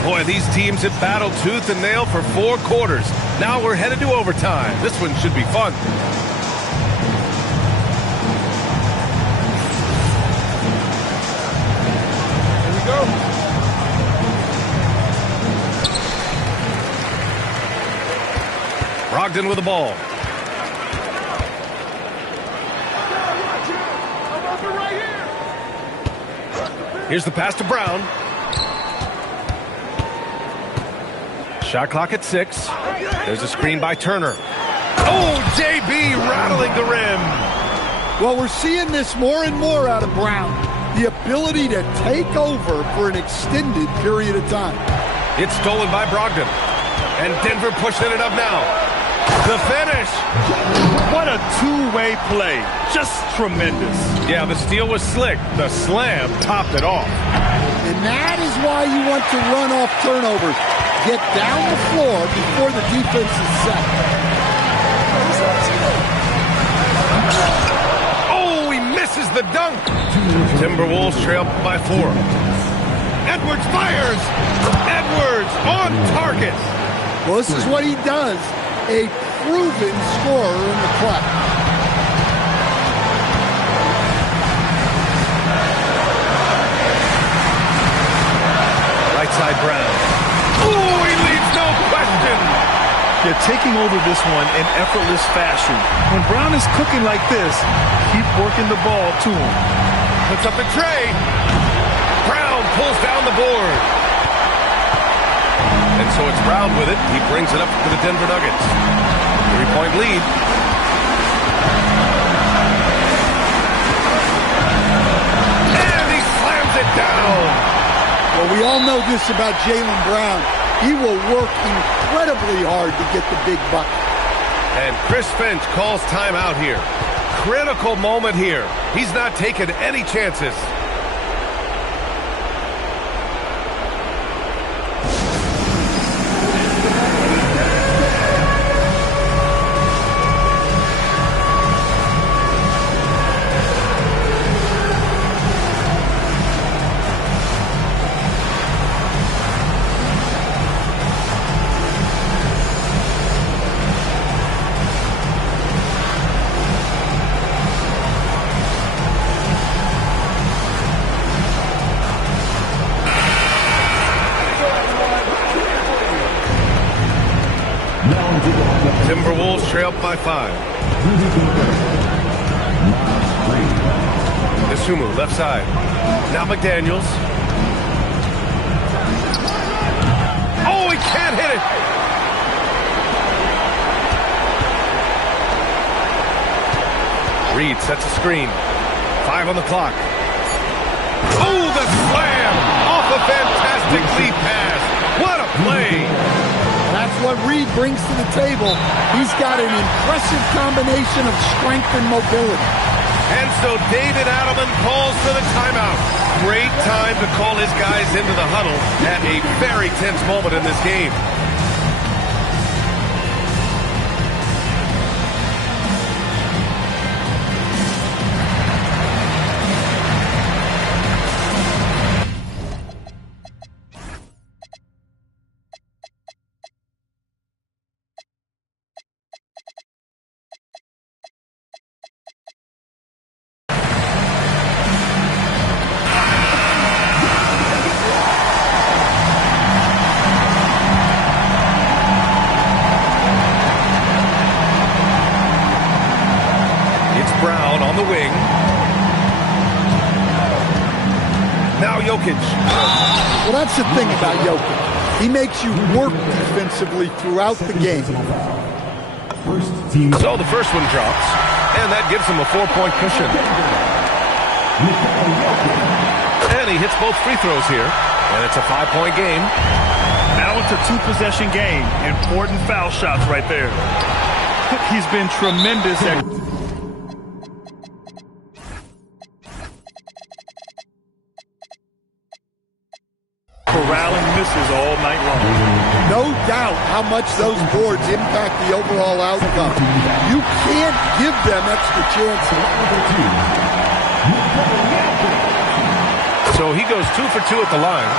Boy, these teams have battled tooth and nail for 4 quarters. Now we're headed to overtime. This one should be fun. Here we go. Brogdon with the ball. Here's the pass to Brown. Shot clock at 6. There's a screen by Turner. Oh, JB rattling the rim. Well, we're seeing this more and more out of Brown. The ability to take over for an extended period of time. It's stolen by Brogdon. And Denver pushing it up now. The finish. What a two-way play. Just tremendous. Yeah, the steal was slick. The slam topped it off. And that is why you want to run off turnovers. Get down the floor before the defense is set. Oh, he misses the dunk. Timberwolves trail by 4. Edwards fires. Edwards on target. Well, this is what he does. A proven scorer in the clutch. Right side Brown. Ooh, he leads no question. They're taking over this one in effortless fashion. When Brown is cooking like this, keep working the ball to him. Puts up the tray. Brown pulls down the board. And so it's Brown with it. He brings it up to the Denver Nuggets. 3-point lead. And he slams it down. Well, we all know this about Jaylen Brown. He will work incredibly hard to get the big bucket. And Chris Finch calls timeout here. Critical moment here. He's not taking any chances. Timberwolves trail by 5. Isumu, left side. Now McDaniels. Oh, he can't hit it. Reed sets a screen. 5 on the clock. Oh, the slam off a fantastic lead pass. What a play. That's what Reed brings to the table. He's got an impressive combination of strength and mobility. And so David Adelman calls for the timeout. Great time to call his guys into the huddle at a very tense moment in this game. Jokic. Well, that's the thing about Jokic. He makes you work defensively throughout the game. So the first one drops, and that gives him a 4-point cushion. And he hits both free throws here, and it's a 5-point game. Now it's a 2-possession game. Important foul shots right there. He's been tremendous at corralling misses all night long. No doubt how much those boards impact the overall outcome. You can't give them extra chances. So he goes 2 for 2 at the line,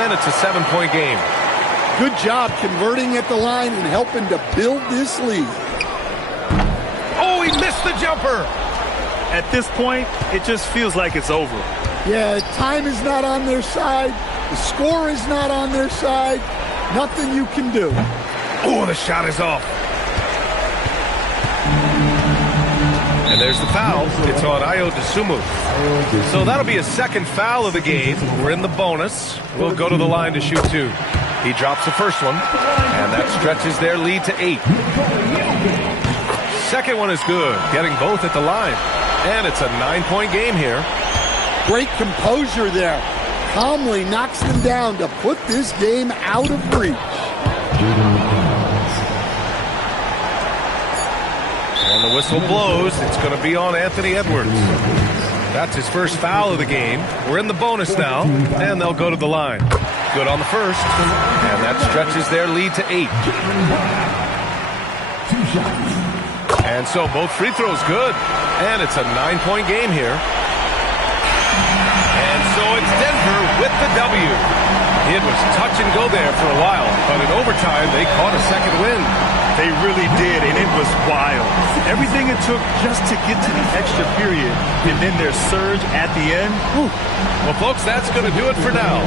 and it's a 7-point game. Good job converting at the line and helping to build this lead. Oh, he missed the jumper. At this point, it just feels like it's over. Yeah, time is not on their side. The score is not on their side. Nothing you can do. Oh, the shot is off. And there's the foul. It's on Ayo Dosunmu. So that'll be a second foul of the game. We're in the bonus. We'll go to the line to shoot 2. He drops the first one, and that stretches their lead to 8. Second one is good, getting both at the line. And it's a 9-point game here. Great composure there. Calmly knocks them down to put this game out of reach. And the whistle blows. It's going to be on Anthony Edwards. That's his first foul of the game. We're in the bonus now, and they'll go to the line. Good on the first, and that stretches their lead to 8. And so both free throws good, and it's a 9-point game here. And so it's Denver with the W. It was touch and go there for a while, but in overtime they caught a second win. They really did, and it was wild. Everything it took just to get to the extra period, and then their surge at the end. Whew. Well, folks, that's going to do it for now.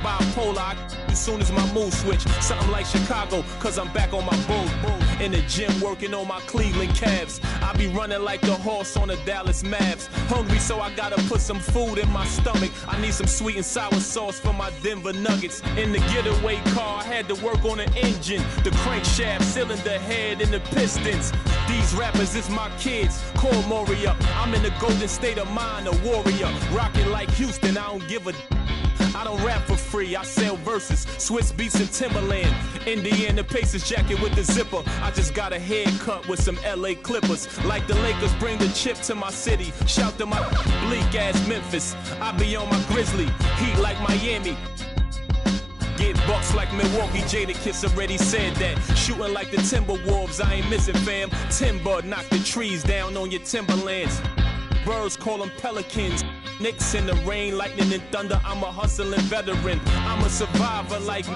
Bipolar, as soon as my mood switch, something like Chicago, cause I'm back on my bull. In the gym working on my Cleveland Cavs. I be running like the horse on the Dallas Mavs. Hungry, so I gotta put some food in my stomach. I need some sweet and sour sauce for my Denver Nuggets. In the getaway car, I had to work on the engine, the crankshaft, cylinder head, and the pistons. These rappers is my kids, call Moria. I'm in the golden state of mind, a warrior. Rocking like Houston, I don't give a I don't rap for free, I sell verses, Swiss Beats and Timberland. Indiana Pacers jacket with the zipper. I just got a haircut with some LA Clippers. Like the Lakers bring the chip to my city. Shout to my bleak ass Memphis. I be on my Grizzly, heat like Miami. Get bucks like Milwaukee, Jadakiss already said that. Shooting like the Timberwolves, I ain't missing fam. Timber, knock the trees down on your timberlands. Birds call them pelicans. Knicks in the rain, lightning and thunder. I'm a hustling veteran. I'm a survivor like.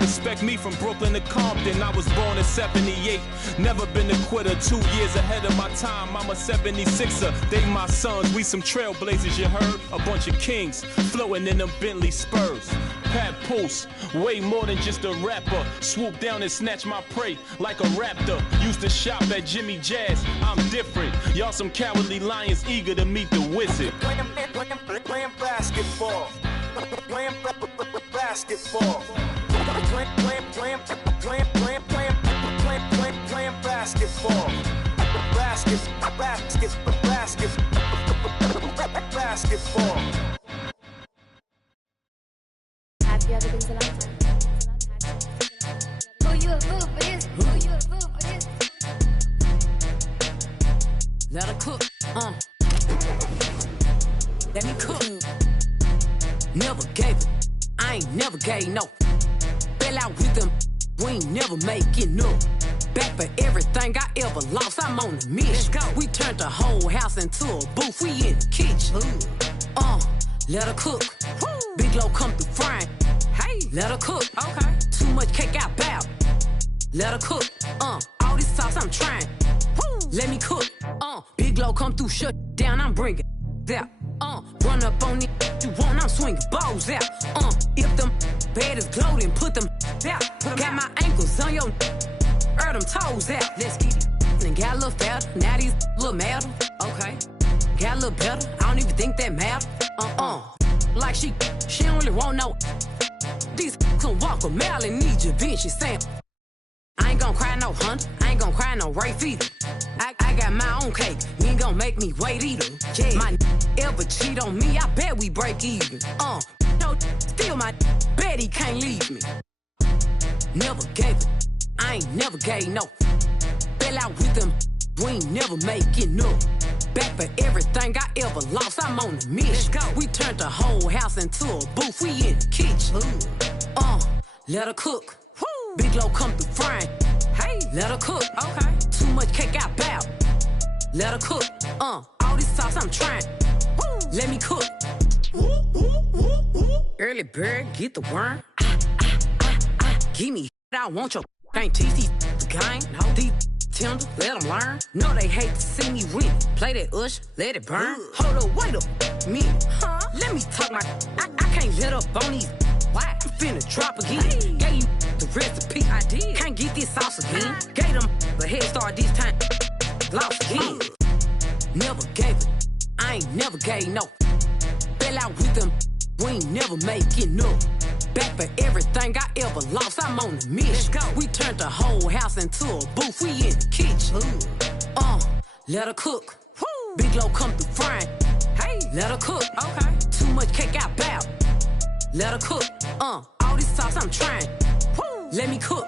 Respect me from Brooklyn to Compton. I was born in 78. Never been a quitter. 2 years ahead of my time. I'm a 76er. They my sons. We some trailblazers, you heard? A bunch of kings floating in them Bentley Spurs. Pat Pulse, way more than just a rapper. Swoop down and snatch my prey like a raptor. Used to shop at Jimmy Jazz. I'm different. Y'all some cowardly lions eager to meet the wizard. Playing basketball. Playing basketball. Playing basketball. Basketball. Have you ever been to London? Who you a fool for this? Who you a fool for this? Let her cook. Let me cook. Never gave it. I ain't never gave no. Fell out with them. We ain't never making up. Back for everything I ever lost. I'm on the mission. We turned the whole house into a booth. We in the kitchen. Let her cook. Big Low come through frying. Hey, let her cook. Okay. Too much cake out bow. Let her cook. All this sauce I'm trying. Let me cook. Big Low come through, shut down. I'm bringing that. Run up on it. You want? I'm swinging balls out. If them bed is gloating, put them out. Got my ankles on your. Them toes out. Let's get it. And got a little fatter. Now these little matter. Okay. Got a little better. I don't even think that matter. Like she don't really want no. These can walk a mile and need your bitch. She saying, I ain't gonna cry no hunt. I ain't gonna cry no rape either. I got my own cake. You ain't gonna make me wait either. Yeah. My ever cheat on me, I bet we break even. No, still my bet he can't leave me. Never gave it. I ain't never gave no. Fell out with them. We ain't never making up. Back for everything I ever lost. I'm on the mission. We turned the whole house into a booth. We in the kitchen. Let her cook. Big Low come through frying. Hey, let her cook. Okay. Too much cake out bow. Let her cook. All this sauce I'm trying. Let me cook. Early bird, get the worm. Give me. I want your. Can't teach these the game. No, these tender, let them learn. No, they hate to see me win. Play that ush, let it burn. Hold up, wait up, me. Let me talk my. I can't let up on these. Why? I'm finna drop again. Gave you the recipe. I did. Can't get this sauce again. Gave them the head start this time. Lost again. Never gave it. I ain't never gave no. Fell out with them. We ain't never making up. Back for everything I ever lost. I'm on the mission. We turned the whole house into a booth. We in the kitchen. Let her cook. Big Low come through frying. Hey, let her cook. Okay. Too much cake out bow. Let her cook. All this sauce I'm trying. Let me cook.